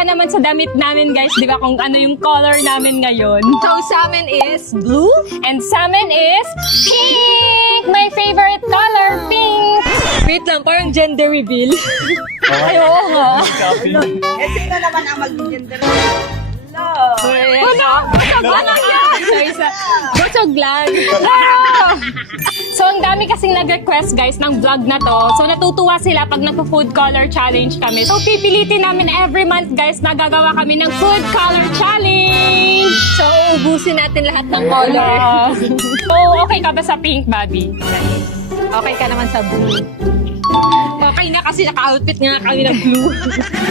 pa naman sa damit namin guys, di ba kung ano yung color namin ngayon. So, sa amin is blue. And sa amin is pink! My favorite color, pink! Wait lang, parang gender reveal. Ay, oo nga. Sino naman ang mag-gender? Ano yan? Busog lang. So, ang dami kasing nag-request guys ng vlog na to. So, natutuwa sila pag nagpo-food color challenge kami. So, pipilitin namin every month guys na gagawa kami ng food color challenge. So, ubusin natin lahat ng color. So, okay ka ba sa pink, Bobby? Okay ka naman sa blue. Okay na kasi naka-outfit nga kami ng blue.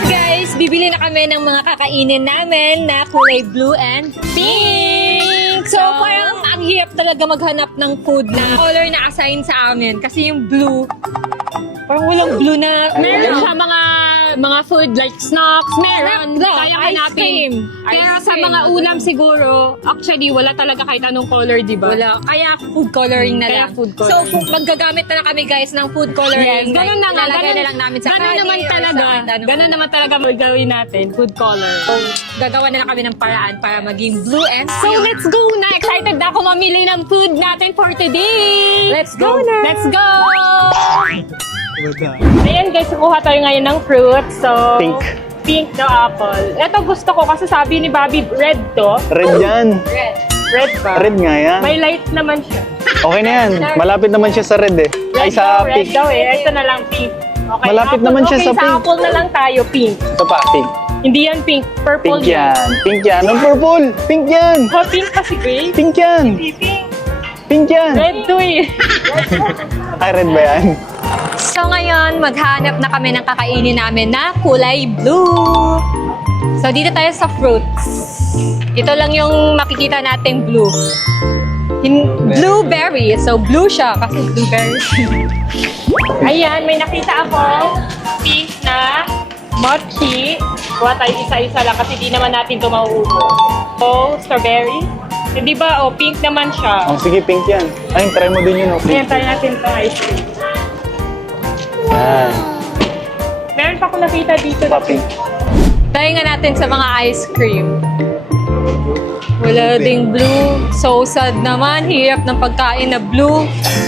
Guys, bibili na kami ng mga kakainin namin na kulay blue and pink. So, parang ang hirap talaga maghanap ng food na color na assign sa amin. Kasi yung blue, parang walang blue na... Meron siya mga food like snacks, meron. Meron. Kaya Ice hanapin. cream. Pero Ice sa cream. mga ulam siguro, actually wala talaga kahit anong color, di ba? Wala. Kaya food coloring na Kaya lang. food So, coloring. kung maggagamit na kami guys ng food coloring, Yes, ganun na nga. lalagay na lang namin sa ganun kanin naman or talaga. sa ano. Ganun naman talaga gagawin natin, food color. So, gagawa na lang kami ng paraan para maging blue and So, let's go na! Excited na ako mamili ng food natin for today! Let's go na! Let's go! Ayan guys, kukuha tayo ngayon ng fruit. So, Pink. Pink na apple. Ito gusto ko kasi sabi ni Bobby, red to. Red yan. Red ba? Red nga yan. May light naman siya. Okay na yan. Malapit naman siya sa red eh. Ay, sa red pink. daw eh. Ito na lang pink. Okay, Malapit apple. naman siya Okay, sa pink. apple na lang tayo, pink. Ito pa, pink. Hindi yan pink. Purple Pink yan. Pink yan. Ang purple. Pink yan. Oh, pink kasi, Grace. Pink yan. Hindi pink. Pink yan. Red to eh. Ay, red ba yan? So ngayon, maghanap na kami ng kakainin namin na kulay blue. So dito tayo sa fruits. Ito lang yung makikita nating blue. Blueberry. So blue siya kasi blueberry. Ayan, may nakita ako pink na mochi. Kuha tayo isa-isa lang kasi di naman natin ito mauubos. So, strawberry. Hindi ba? Oh, pink naman siya. Oh, sige, pink yan. Ay, try mo din yun. Oh, Ayan, pink. try natin itong ice cream. Yan. Meron pa akong nakita dito Pa, na pink. Tayo nga natin sa mga ice cream. Wala ding blue. So sad naman. Hirap ng pagkain na blue.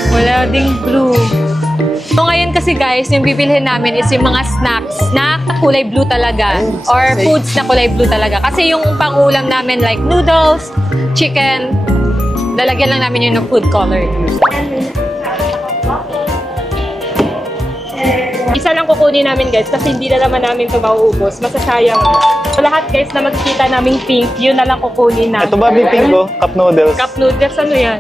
Wala ding blue. So ngayon kasi guys, yung bibilhin namin is yung mga snacks na kulay blue talaga. Or foods na kulay blue talaga. Kasi yung pangulam namin like noodles, chicken, lalagyan lang namin yun ng food color. Isa lang kukunin namin guys kasi hindi na naman namin ito mauubos. Masasayang. So lahat guys na magkikita naming pink, yun na lang kukunin namin. Ito ba, pink oh? Cup noodles. Cup noodles, ano yan?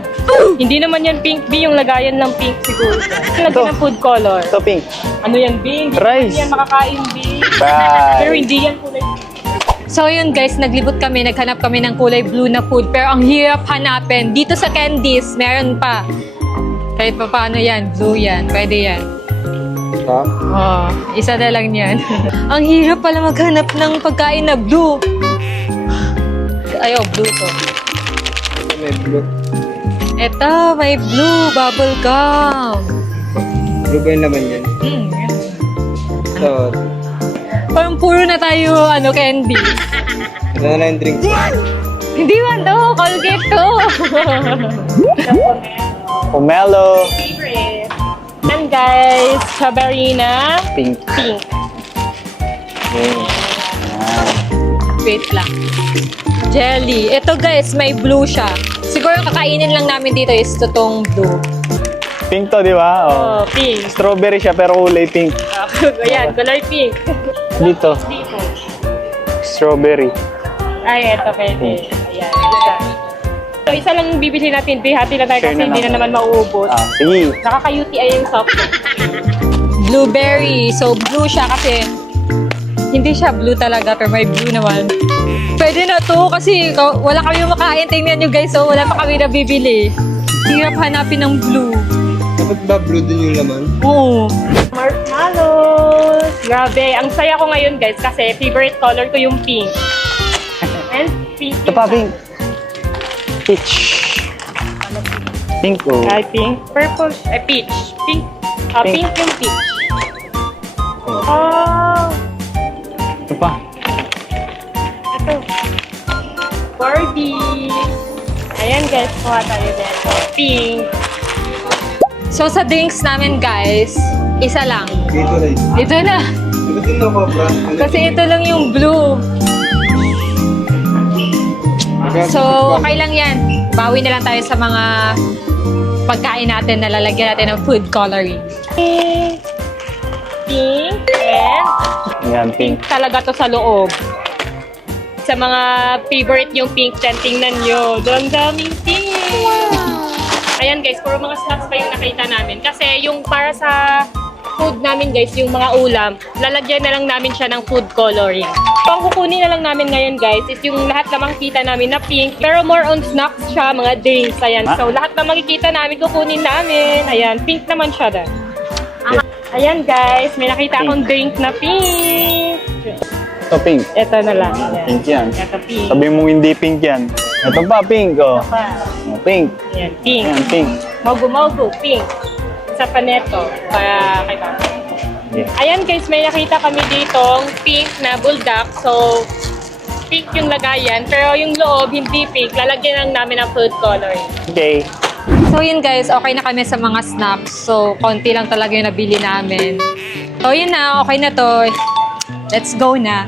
Hindi naman yan pink B, yung lagayan ng pink siguro. Lagyan ng food color. Ito, pink. Ano yan B? Hindi Rice. yan makakain B. Bye. Pero hindi yan kulay. So yun guys, naglibot kami, naghanap kami ng kulay blue na food. Pero ang hirap hanapin. Dito sa candies, meron pa. Kahit pa paano yan, blue yan, pwede yan. Oh, isa na lang yan. Ang hirap pala maghanap ng pagkain na blue. Ayaw, blue to. Eto, may blue bubble gum. Blue ba yung laman yan? Yan. So, Parang puro na tayo, candy. ito na lang yung drink. Hindi man to, Colgate to. Pomelo. Favorite. Yan guys, strawberry na Pink. pink. Wait lang. Jelly. Ito guys, may blue siya. Siguro kakainin lang namin dito is itong blue. Pink to, di ba? Oh. Oh, pink. Strawberry siya pero kulay pink. Ayan, color pink. Dito, Dito. strawberry. Ay, eto pwede. Ayan, isa. So, isa lang bibili natin. Hati lang tayo Share kasi na hindi na lang. naman mauubos. Ah, sige. Nakaka-UTI yung soft drink. Blueberry. So, blue siya kasi hindi siya blue talaga pero may blue naman. Pwede na to kasi wala kami makain. Tingnan nyo guys, so wala pa kami nabibili. Hirap hanapin ng blue. Dapat ba blue din yung laman? Oo. Marshmallows! Grabe, ang saya ko ngayon guys kasi favorite color ko yung pink. And pink Ito pa, pink. Peach. Pink oh. Ay, pink. Purple. Ay, peach. Pink. Pink. Pink yung peach. Oh! Ito pa. Barbie. Ayan guys, kuha tayo dito. Pink. So sa drinks namin guys, isa lang. Gatorade. Ito na. Ba't yun ako, bro? Kasi ito lang yung blue. So, okay lang yan. Bawi na lang tayo sa mga pagkain natin na lalagyan natin ng food coloring. Pink. And Ayan, pink. talaga to sa loob. Sa mga favorite yung pink dyan, tingnan nyo. Ang daming pink. Ayan guys, puro mga snacks pa yung nakita namin. Kasi yung para sa food namin guys, yung mga ulam, lalagyan na lang namin siya ng food coloring. So, ang kukunin na lang namin ngayon guys is yung lahat na makikita namin na pink. Pero more on snacks siya, mga drinks. Ayan. So lahat na makikita namin, kukunin namin. Ayan, pink naman siya dahil. Ayan guys, may nakita akong drink na pink. Ito, pink. Ito na lang. Ayan. Pink yan. Ito pink. Sabi mo hindi pink yan. Ito pa, pink. Oh. Oh, pink. Ayan, pink. Ayan, pink. Mogu-mogu, pink. Sa paneto, para kay Papa. Yeah. Ayan guys, may nakita kami ditong pink na bulldog. So, pink yung lagayan. Pero yung loob, hindi pink. Lalagyan lang namin ng food coloring. Okay. So yun guys, okay na kami sa mga snacks. So, konti lang talaga yung nabili namin. So yun na, okay na to. Let's go na.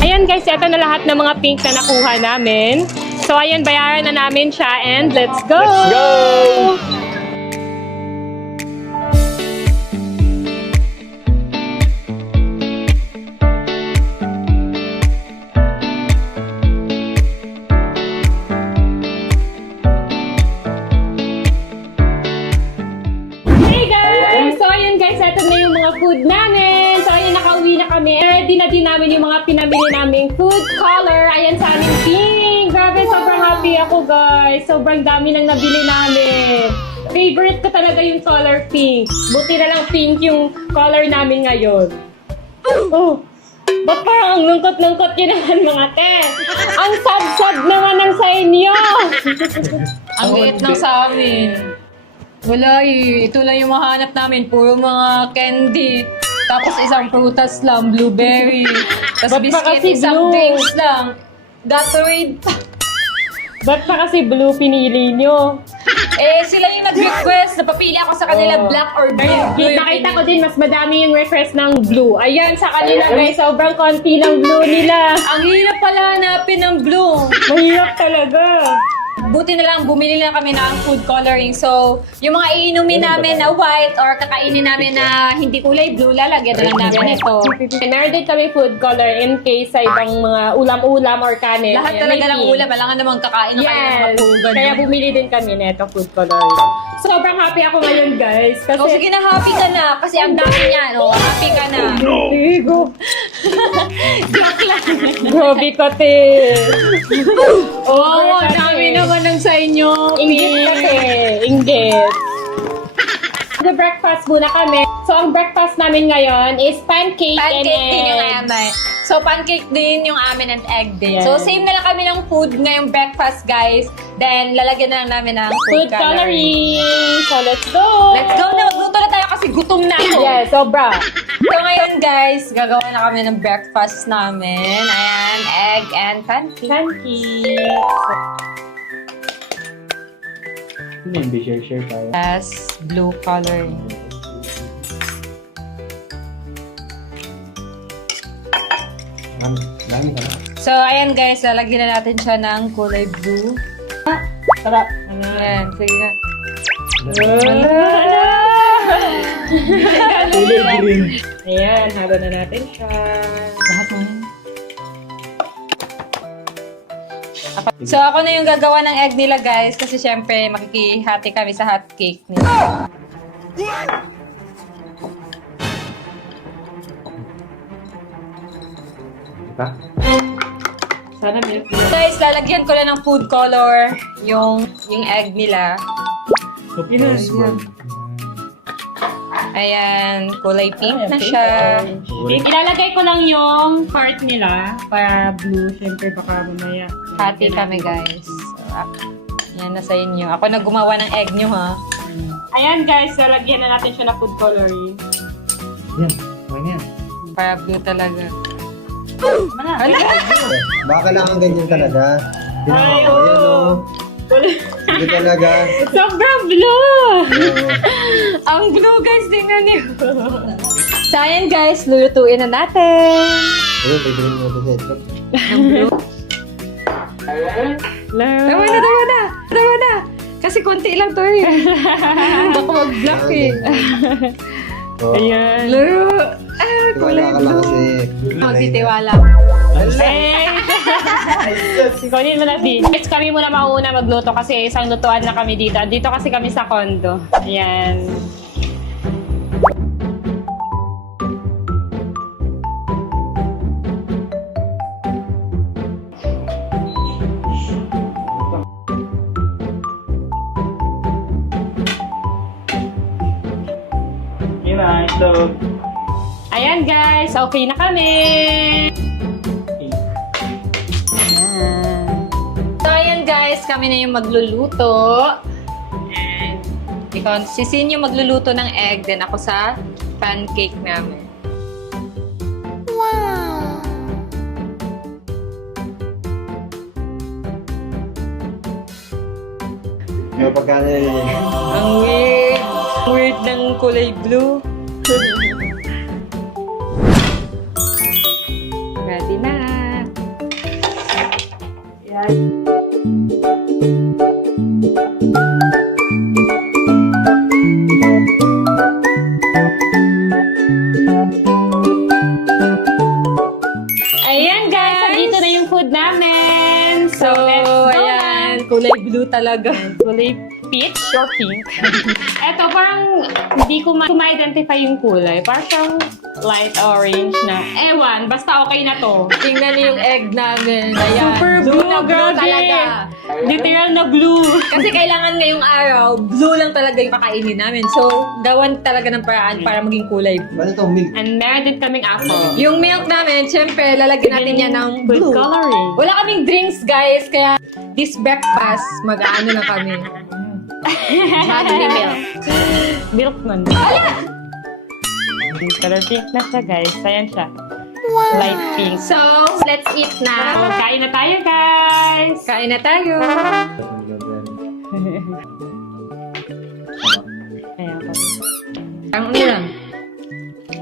Ayan guys, ito na lahat ng mga pink na nakuha namin. So ayan, bayaran na namin siya and let's go! Let's go! Hey guys! So ayun guys, ito na yung mga food namin. So ayun, nakauwi na kami. Ready na din namin yung mga pinamili naming food color. Ayan sa aming pink. Grabe, sobrang happy ako guys. Sobrang dami nang nabili namin. Favorite ko talaga yung color pink. Buti na lang pink yung color namin ngayon. Oh! Ba't parang ang lungkot-lungkot yun naman mga te? Ang sad-sad naman ang sa inyo! Ang liit lang sa amin. Wala eh. Ito lang yung mahanap namin. Puro mga candy. Tapos isang prutas lang, blueberry. Tapos Ba't pa biscuit, kasi isang blue? drinks lang. Gatorade pa. Ba't pa kasi blue pinili nyo? Eh, sila yung nag-request. Napapili ako sa kanila, Oh. black or blue. Blue yung Nakita ko pinili. din, mas madami yung request ng blue. Ayan, sa kanila guys, sobrang konti ng blue nila. Ang hirap pala hanapin ng blue. Mahirap talaga. Buti na lang, bumili na kami ng food coloring. So, yung mga iinumin namin na white or kakainin namin na hindi kulay blue, lalagyan na lang namin ito. Meron din kami food color in case sa ibang mga ulam-ulam or kanin. Lahat Ayan, talaga may ng pink. ulam. Alangan namang kakain na kayo ng mga Yes. pugan. Kaya bumili din kami neto food color. Sobrang happy ako ngayon guys. Kasi O sige na, happy ka na. Kasi ang dami niyan. O, happy ka na. Tigo. Joke lang. Grabe ka, te. Oo, dami naman ng sa inyo. Inggit kasi. Inggit. Breakfast muna kami. So, ang breakfast namin ngayon is pancake, and Pancake din yung egg. amin. So, pancake din yung amin and egg din. Yes. So, same na lang kami ng food ngayong breakfast, guys. Then, lalagyan na lang namin ng Food coloring. So, let's go. Let's go na. Magluto na tayo kasi gutom na ako. Yes, sobra. So, ngayon, guys, gagawa na kami ng breakfast namin. Ayan, egg and pancake. Pancake. Hindi share tayo. Yes, blue color. Dami ka na. So, ayan guys, lalagyan na natin siya ng kulay blue. Sarap. Ayan, sige nga. Ayan, halo na natin siya. Lahat mo yun. So, ako na yung gagawa ng egg nila, guys. Kasi syempre, makikihati kami sa hot cake nila. Diba? Sana milk. Guys, lalagyan ko na ng food color yung egg nila. Ayan, kulay pink na siya. Ilalagay ko lang yung part nila para blue. Siyempre baka mamaya. Hati kami, guys. So, yan na sa inyo. Ako na gumawa ng egg nyo, ha? Ayan guys, lalagyan na natin siya ng food coloring. Yan. Ano yan? Para blue talaga. Baka kailangan ganyan talaga. Ay, Ayan o. Hindi talaga. Sobrang blue! Ang blue guys, tingnan niyo. So, ayan guys, lulutuin na natin. Ayun, pwede rin mo ito sa itlog. Tama na. Tama na. Kasi konti lang to eh. Baka mag-block eh. Oh. Ayan. Laro. Ah, Tiwala kulay ka lang blue. kasi. Magtitiwala. Hey! Kunin mo na, B. Guys, kami muna mauna magluto kasi isang lutuan na kami dito. Dito kasi kami sa condo. Ayan. Yun na, itlog. Ayan guys, okay na kami. So, ayan guys, kami na yung magluluto. And ikaw, si Sin yung magluluto ng egg, then ako sa pancake namin. Pero pagkano yun? Ang weird. Weird ng kulay blue. Ready na. Ayan guys, dito na yung food namin. So, let's go ayan. na. Kulay blue talaga. Kulay peach or pink. Eto, parang hindi ko ma-identify yung kulay. Parang siyang light orange na. Ewan, basta okay na to. Tingnan niyo yung egg namin. Ayan. Super blue blue, na blue grabe. talaga. Literal na blue. Kasi kailangan ngayong araw, blue lang talaga yung kakainin namin. So, gawan talaga ng paraan para maging kulay blue. Ba't itong milk? And meron din kaming apple. Yung milk namin, syempre, lalagyan natin yan ng Food blue. coloring. Wala kaming drinks, guys. Kaya, this breakfast, mag-ano na kami. Madly milk. Milk nun. Pero pink na siya, guys. Ayan siya. Light pink. So, let's eat na. Kain na tayo, guys! Kain na tayo. Ayan po. Parang ano lang.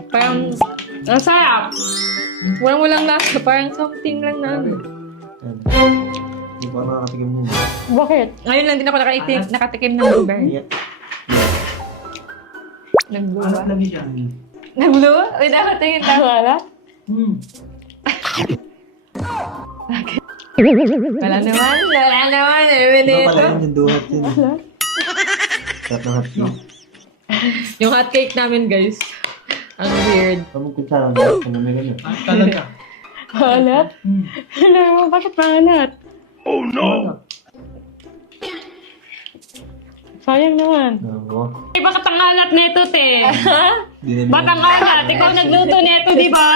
Parang, Ang sarap! walang lasa. Parang something lang na. Hindi ko nakakatikim mo. Bakit? Ngayon lang din ako nakatikim ng blueberry. Nag-blue ba? Nag-blue? Wait, ako tingin tayo. Wala? Wala naman. Wala naman. Ewan Ito pala ito. yun yung donut yun. Sarap ng hotcake. Yung hot cake namin, guys. Ang weird. Kamang kutsara mo. Kung may ganun. Talaga. Halat? Alam mo, bakit mahalat? Oh no! Sayang naman. Oo. Ay, baka tangalat neto, te. Hindi na Baka tangalat. Ikaw nagluto neto, di ba?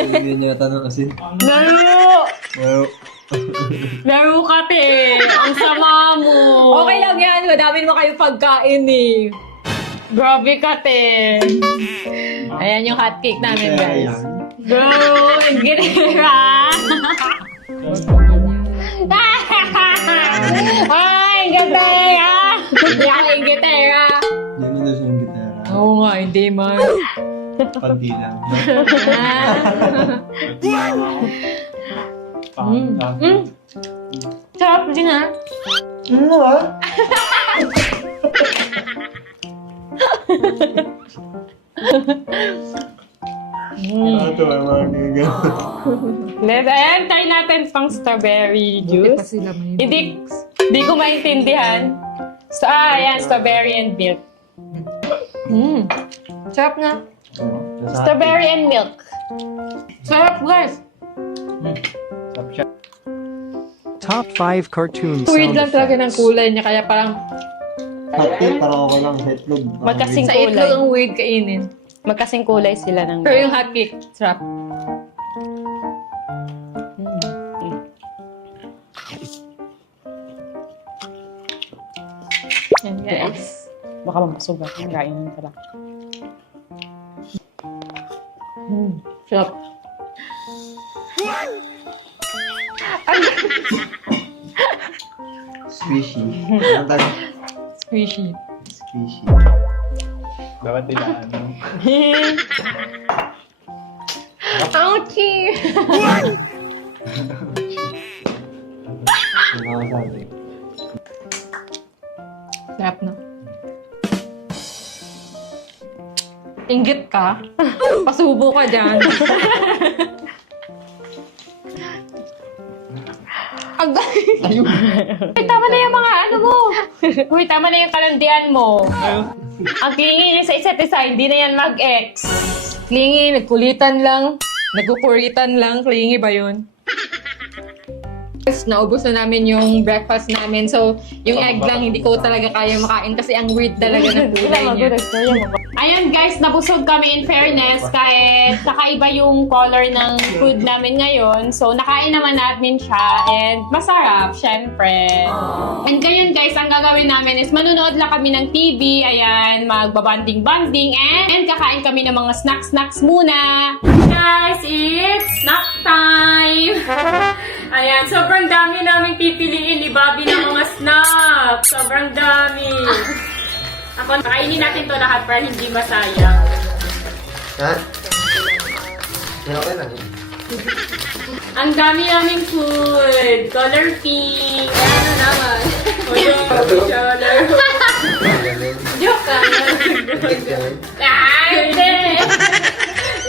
Hindi niya tanong kasi. Laro! Pero, Laro ka, te. Ang sama mo. Okay lang yan. Madami mo kayong pagkain eh. Grabe ka, te. Ayan yung hot cake namin, guys. Go! Ingirera! Ay, ingirera! Hindi ako yung gitera. hindi mo daw siya yung gitara. Oo nga, hindi man. Pagdi lang. Sarap din, ha? Ano ba? Ito ay mga gano'n. Ayan, try natin pang strawberry juice. sila may... Hindi ko maintindihan. So, ayan, strawberry and milk. Sarap na. Strawberry and milk. Sarap, guys. Top 5 cartoon Weird sound lang talaga ng effects. kulay niya. Kaya parang Hotcake parang okay lang sa itlog. Magkasing sa itlog kulay. ang weird kainin. Magkasing kulay sila ng... Pero yung hot cake, sarap. Yan, guys. Baka mabusog ako. Kain na pala. Sarap. Squishy. Ano tayo? Squishy. Squishy. Dapat nila ano. Ouchie! Nakakasabi. Sarap na. Inggit ka? Pasubo ka dyan. Ayun. Uy, tama na yung mga ano mo. Uy, tama na yung kalandian mo. Ang clingy niyo sa isa't isa, hindi na yan mag-ex. Clingy, nagkulitan lang. Nagkukuritan lang. Clingy ba yun? Naubos na namin yung breakfast namin. So, yung egg lang, hindi ko talaga kaya makain kasi ang weird talaga ng kulay niya. Ayun guys, nabusog kami in fairness kahit kakaiba yung color ng food namin ngayon. So, nakain naman namin siya and masarap, syempre. And ngayon guys, ang gagawin namin is manunood lang kami ng TV, ayan, magbabanding-banding and kakain kami ng mga snacks muna. Guys, it's snack time! Ayan, sobrang dami namin pipiliin ni Bobby ng mga snacks. Sobrang dami. Ako, kainin natin to lahat para hindi masayang. Ha? Okay lang. Ang dami naming food. Color pink. Ano naman? Color. Joke lang. Ah, hindi.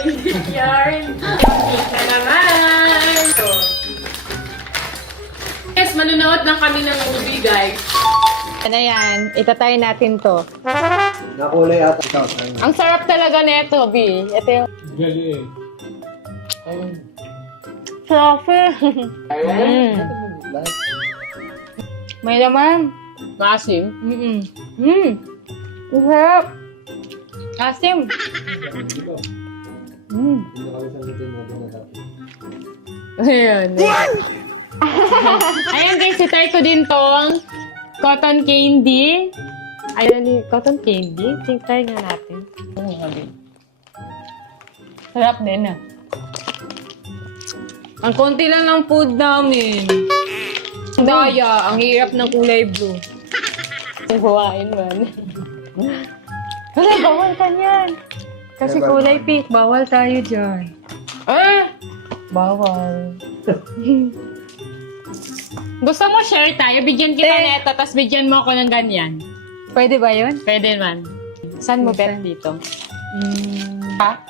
Hindi yarn. Pink na naman. Yes, manunood lang kami ng movie, guys. Ano yan? Itatay natin to. Nakulay ata. Ikaw, tayo. Ang sarap talaga nito, B. Ito yung... Sarap eh. May laman. Maasim. Ang sarap. Asim. Ayan. Ayan guys, itry ko din tong cotton candy. Ayan, cotton candy. Try nga natin. Sarap din ah. Ang konti lang ng food namin. Daya, ang hirap ng kulay blue. Huwain man. Wala, bawal ka niyan. Kasi kulay pink, bawal tayo dyan. Ah! Bawal. Gusto mo share tayo? Bigyan kita neto, tapos bigyan mo ako ng ganyan. Pwede ba yun? Pwede man. Saan mo bet dito? Ha?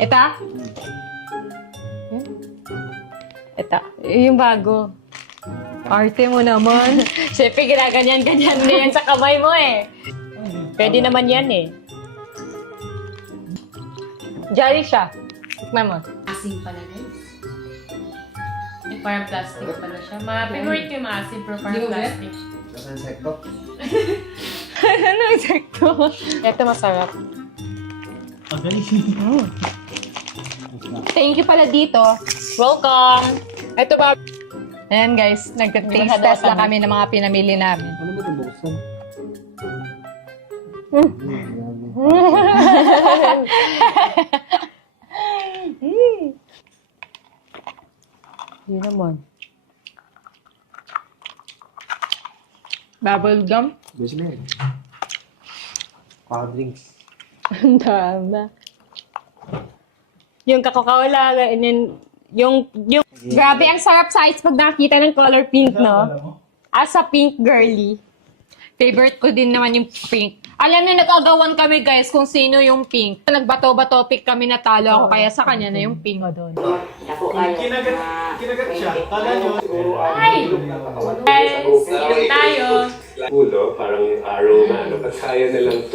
Ito? Ito. Yung bago. Arte mo naman. Siyempre, ginaganyan-ganyan na yan sa kamay mo eh. Pwede naman yan eh. Jolly siya. Tikman mo. Asim pala guys. Parang plastic pala siya. Favorite ko yung asim, pero parang plastic. Saan sekto? Ano exacto? Ito masarap. Thank you pala dito. Welcome! Ito ba? Ayan guys, nag-taste test lang kami ng mga pinamili namin. Ano ba itong buksan? Hindi naman. Bubble gum? Bes na yun. Drinks. Ang tama. Yung Coca-Cola, yung grabe, ang sarap sa eyes pag nakita ng color pink, no? As a pink girly. Favorite ko din naman yung pink. Alam niyo, nag-agawan kami guys kung sino yung pink. Nagbato-bato pick kami na talo ako, kaya sa kanya na yung pink. Kinagat siya. Kala nyo. Hi! Guys, inom tayo. Ulo, parang araw na ano, kaya na lang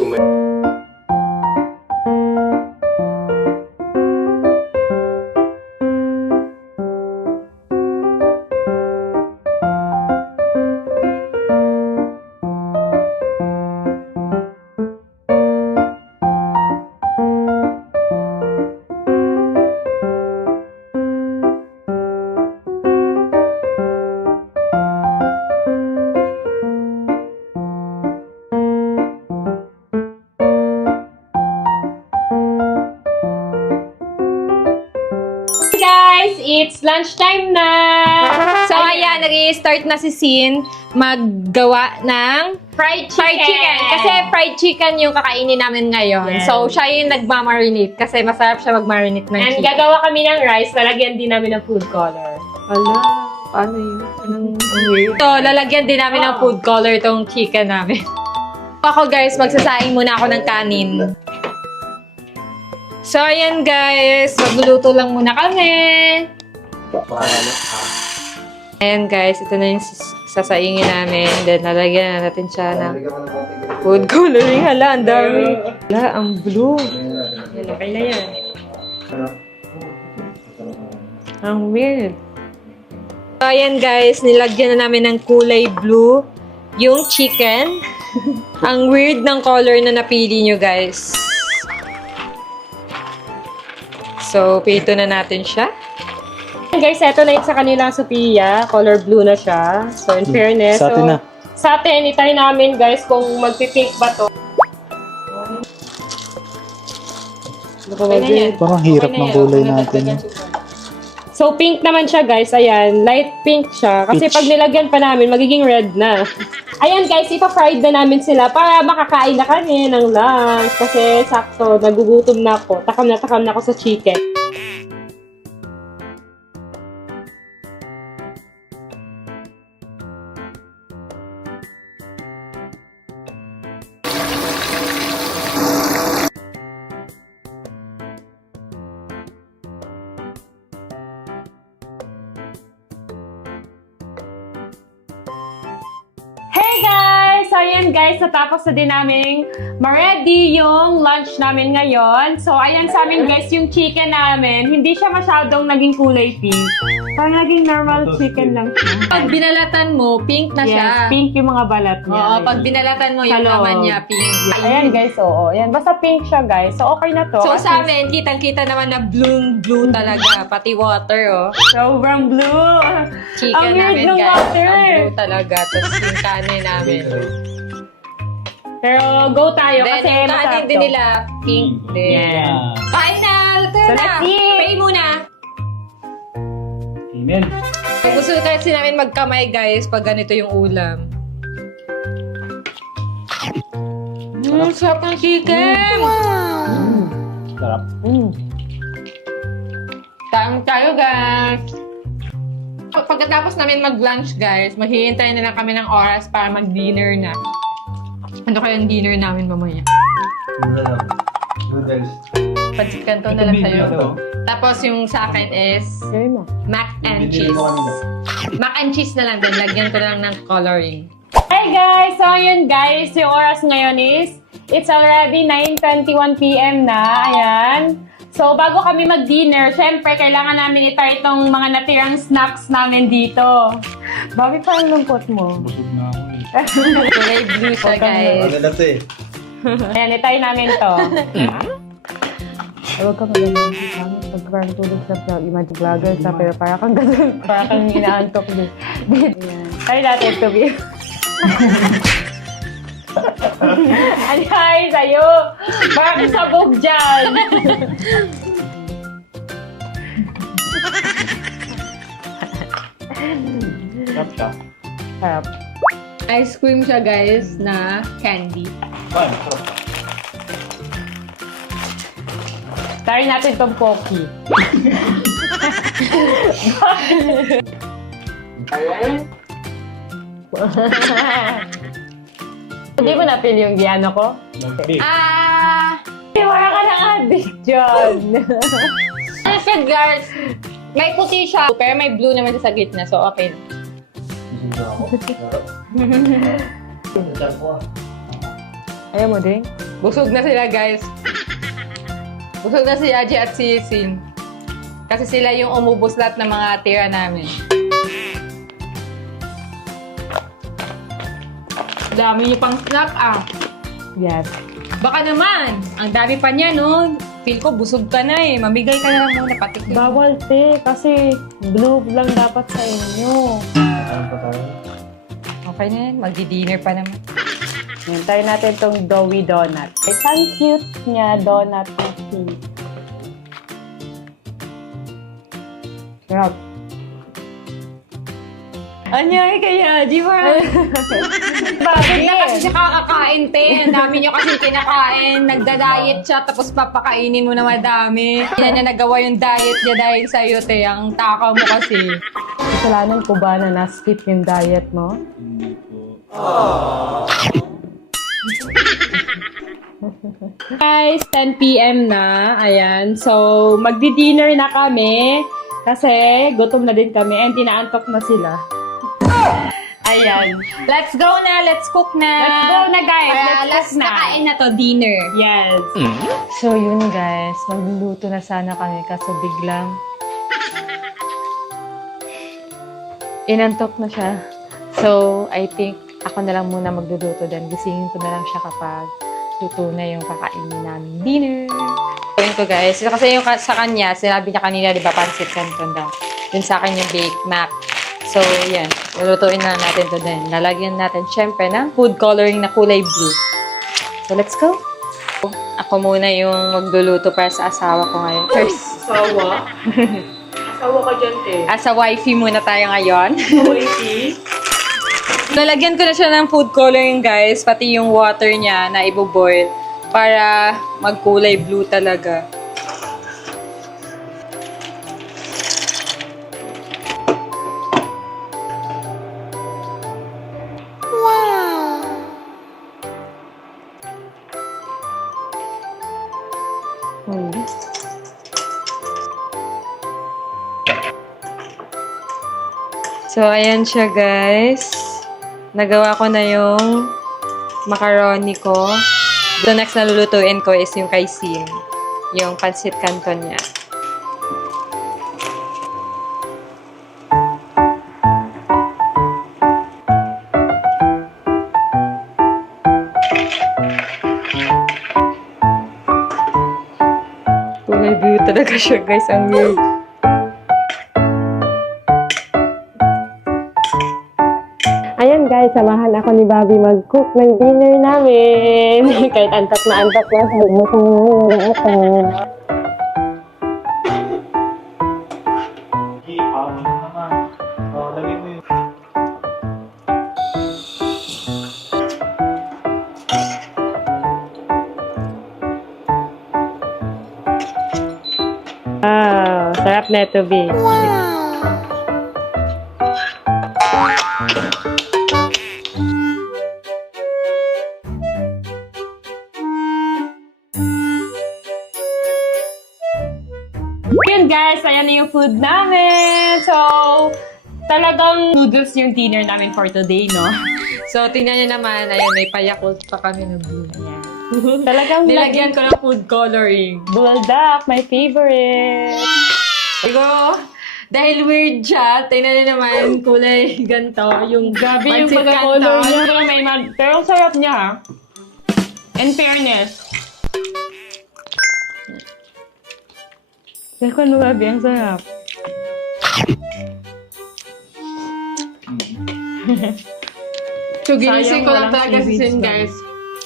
guys, it's lunchtime na! So, ayan, nag-i-start na si Sin maggawa ng Fried chicken. Kasi fried chicken yung kakainin namin ngayon. Yes. So, siya yung nagmamarinate kasi masarap siya mag-marinate ng And chicken. gagawa kami ng rice, lalagyan din namin ng food color. Ala, paano yun? Anong weird? So, lalagyan din namin ng food color tong chicken namin. Ako guys, magsasaing muna ako ng kanin. So, ayan guys, magluluto lang muna kami. Ayan guys, ito na yung sasaingin namin. Then, lalagyan na natin siya ng food coloring. Hala, ang dami. Hala, ang blue. Okay na yan. Ang weird. So, ayan guys, nilagyan na namin ng kulay blue yung chicken. Ang weird ng color na napili nyo guys. So, pito na natin siya. Guys, eto na yung sa kanila Sophia. Color blue na siya. So, in fairness. Sa atin na. Sa atin, itry namin guys kung magpipink ba to. Parang hirap ng gulay natin. So, pink naman siya guys. Ayan, light pink siya. Kasi Peach. pag nilagyan pa namin, magiging red na. Ayan guys, ipa-fried na namin sila para makakain na kami ng lunch. Kasi sakto, nagugutom na ako. Takam na ako sa chicken. Hey guys! So ayan guys, natapos na din namin ma-ready yung lunch namin ngayon. So ayan sa amin guys, yung chicken namin, hindi siya masyadong naging kulay pink. Parang naging normal chicken lang siya. Pag binalatan mo, pink na siya. Yes, pink yung mga balat niya. Oo, pag binalatan mo, yung Hello. laman niya, pink. Ayan guys, oo. Ayan, basta pink siya guys. So okay na to. So, At sa least amin, kitang-kita naman na blue talaga. Pati water, oh. sobrang blue. Chicken Ang weird namin, ng guys. water. Ang blue talaga. Tapos yung kanin namin. Pero go tayo Then, kasi yung masarap kanin din to. nila, pink din. Yeah. Kain na! Luto So, na! let's eat! Pay muna! Amen. Gusto kasi namin magkamay, guys, pag ganito yung ulam. Sarap ng chicken! Sarap. Tayo tayo, guys! Pagkatapos namin mag-lunch, guys, maghihintay na lang kami ng oras para mag-dinner na. Ano kaya yung dinner namin mamaya? Noodles. Pansit canto na lang sa'yo. Tapos yung sa akin is mac and cheese. Mac and cheese na lang din. Lagyan ko lang ng coloring. Hey guys! So ayun guys, yung oras ngayon is it's already 9:21 PM na. Ayan. So bago kami mag-dinner, syempre kailangan namin itry itong mga natirang snacks namin dito. Bakit parang lungkot mo? Busog na ako eh. Kulay blue siya, guys. Maganda to eh. Ayan, itry namin to. Huwag ka magandang pag parang tulog sa vlog, imagine vlogger sa pero para kang ganun, para kang inaantok din. Try natin to be. Ano ay sa'yo? Bakit sabog dyan? Sarap siya. Sarap. Ice cream siya, guys, na candy. Ay, sarap. Try natin tong Pocky. Hindi mo na-feel yung giano ko? Wala ka ng addict dyan. Ano siya, guys? May puti siya, pero may blue naman siya sa gitna, so okay. Busog na ako. Sarap ko ah. Ayaw mo din? Busog na sila, guys. Busog na si Aji at si Sin. Kasi sila yung umubos lahat ng mga tira namin. Dami niyo pang snack, ah. Yes. Baka naman, ang dami pa niya, no? Feel ko, busog ka na eh. Mamigay ka na lang muna, patikin. Bawal, te. Kasi blue lang dapat sa inyo. Saan pa tayo? Okay na yan, magdi-dinner pa naman. Hintayin natin tong doughy donut. It's ang cute niya, donut na cake. Sarap. Anyay kaya, di ba? Bakit na kasi siya kakakain, te? Ang dami niyo kasi kinakain. Nagda-diet siya, tapos papakainin mo na madami. Hindi niya nagawa yung diet niya dahil sa'yo, te. Ang takaw mo kasi. Kasalanan ko ba na na-skip yung diet mo? Hindi po. Guys, 10 p.m. na. Ayan. So, magdi-dinner na kami. Kasi gutom na din kami and tinaantok na sila. Ayan. Let's go na! Let's cook na! Let's go na, guys. Kaya Let's last cook na. kakain na to, dinner. Yes. So, yun guys. Magluluto na sana kami kaso biglang inantok na siya. So, I think ako na lang muna magluluto din. Gisingin ko na lang siya kapag luto na yung kakainin namin dinner. Gawin ko guys. Kasi yung sa kanya, sinabi niya kanina, di ba, pancit canton daw. Yun sa akin yung baked mac. So, yan. Lulutuin na natin to din. Lalagyan natin, syempre, ng food coloring na kulay blue. So, let's go. Ako muna yung magluluto para sa asawa ko ngayon. First. Asawa? Asawa ka dyan, te. As a wifey muna tayo ngayon. Wifey? Lalagyan ko na siya ng food coloring, guys. Pati yung water niya na iboboil para magkulay blue talaga. So, ayan siya, guys. Nagawa ko na yung macaroni ko. The next na lulutuin ko is yung kay Sim. Yung pancit canton niya. Kulay blue talaga siya, guys. Ang weird. Ayan guys, samahan ako ni Bobby mag-cook ng dinner namin. Kahit antok na sabi mo sa mga ako. Lagay mo yung... Sarap na ito, B. Yun guys, ayan na yung food namin. So, talagang noodles yung dinner namin for today, no? So, tingnan niyo naman. Ayan, may payakult pa kami na blue. Ayan. Talagang Nilagyan ko ng food coloring. buldak, my favorite. Siguro, dahil weird siya, tingnan niyo naman, kulay ganito. Yung Grabe yung pancit pagka-color canton. niya. Pero may pero ang sarap niya, ha? In fairness. Teka, Nuabi, ang sarap. So, ginising Sayang, ko lang walang talaga si seaweeds Sin, ba? guys.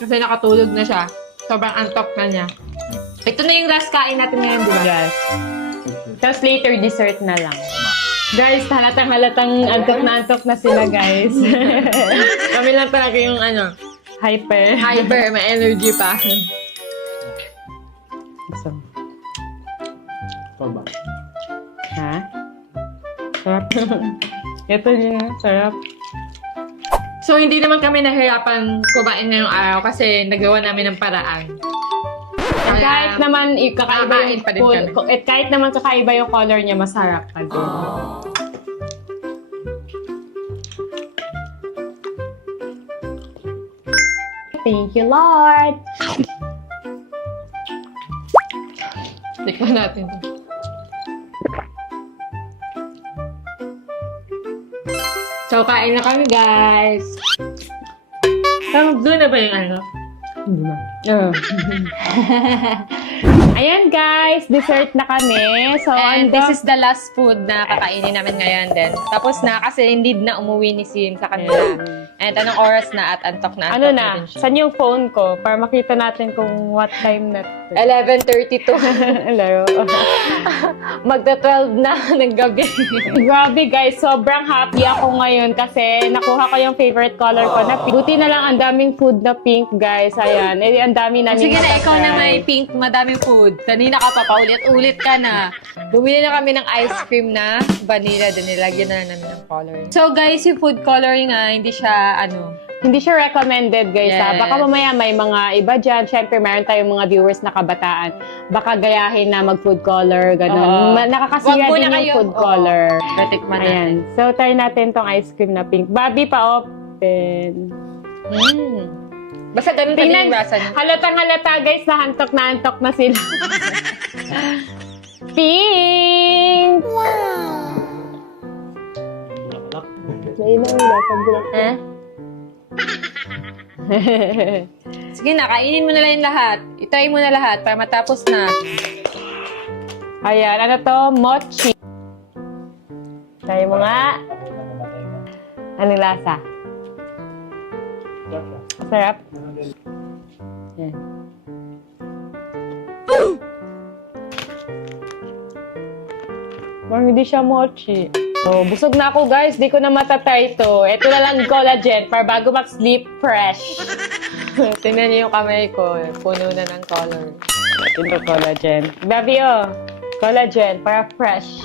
Kasi nakatulog na siya. Sobrang antok na niya. Ito na yung last kain natin ngayon, di ba? Yes. Tapos later, dessert na lang. Guys, halatang antok na sila, guys. Kami lang talaga yung Hyper. hyper, may energy pa. So, Ikaw ba? ha? Sarap. Ito din, sarap. So, hindi naman kami nahirapan kumain ngayong araw kasi nagawa namin ng paraan. At kahit naman kakaiba kakain yung pa din kami. kahit naman kakaiba yung color niya, masarap pa din. Thank you, Lord. Tikman natin. So, kain na kami, guys. Doon na ba yung ano? Hindi na. Ayan guys, dessert na kami. So, And ando- this is the last food na kakainin namin ngayon din. Tapos na kasi hindi na umuwi ni Sin sa kanila. And anong oras na at antok na ano antok na, din siya. saan yung phone ko? Para makita natin kung what time na. 11:32. Hello. Magda-12 na ng gabi. Grabe guys, sobrang happy ako ngayon kasi nakuha ko yung favorite color ko na pink. Buti na lang ang daming food na pink guys. Ayan, eh, ang dami namin Sige na, ikaw na natatry. may pink, madaming food. Kanina ka pa, paulit-ulit ka na. Bumili na kami ng ice cream na vanilla, din nilagyan na namin ng coloring. So guys, yung food coloring hindi siya, Hindi siya recommended guys ha. Yes. Baka mamaya may mga iba dyan. Siyempre, meron tayong mga viewers na kabataan. Baka gayahin na mag-food color, Oo. gano'n. Nakakasira Wag muna din yung kayo. food color. Batikman Ayan. natin. So, try natin tong ice cream na pink. Bobby, pa-open. Basta ganun kasi Tingnan, yung rasa niya. halatang halata guys, nahantok na sila. Pink! Wow! Sige na, kainin mo na lang yung lahat. Itry mo na lahat para matapos na. Ayan, ano to? Mochi. Try mo nga. Anong lasa? Sarap? Yan. Parang hindi siya mochi. Oh, busog na ako guys. Di ko na matatry ito. Ito na lang collagen para bago mag-sleep fresh. Tingnan niyo yung kamay ko. Puno na ng color. Ito collagen. Baby, oh. Collagen para fresh.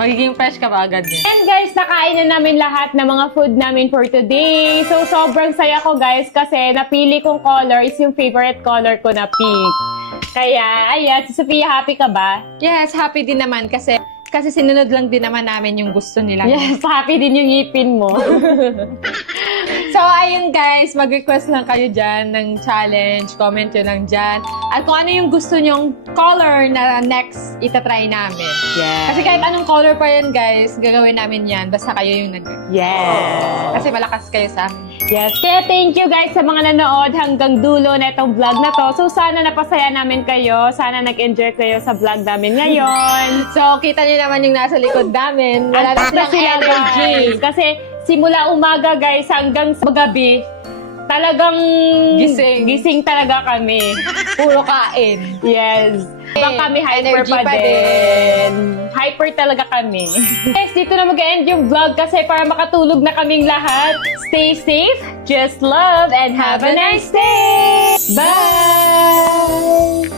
Magiging fresh ka ba agad niya? And guys, nakain na namin lahat ng mga food namin for today. So, sobrang saya ko guys kasi napili kong color is yung favorite color ko na pink. Kaya, ayan, si Sophia, happy ka ba? Yes, happy din naman kasi sinunod lang din naman namin yung gusto nila. Yes, happy din yung ngipin mo. So, ayun guys, mag-request lang kayo dyan ng challenge. Comment nyo lang dyan. At kung ano yung gusto nyong color na next itatry namin. Yes. Kasi kahit anong color pa yan guys, gagawin namin yan. Basta kayo yung Yes. Kasi malakas kayo sa amin. Yes. Kaya thank you guys sa mga nanood hanggang dulo na itong vlog na to. So, sana napasaya namin kayo. Sana nag-enjoy kayo sa vlog namin ngayon. So, kita nyo naman yung nasa likod namin. Wala na Antok silang energy. guys. Kasi simula umaga guys hanggang sa gabi, talagang gising talaga kami. Puro kain. Yes. Baka kami hyper Energy pa pa din. Hyper talaga kami. Guys, dito na mag-end yung vlog kasi para makatulog na kaming lahat. Stay safe, just love, and have a nice day! Bye!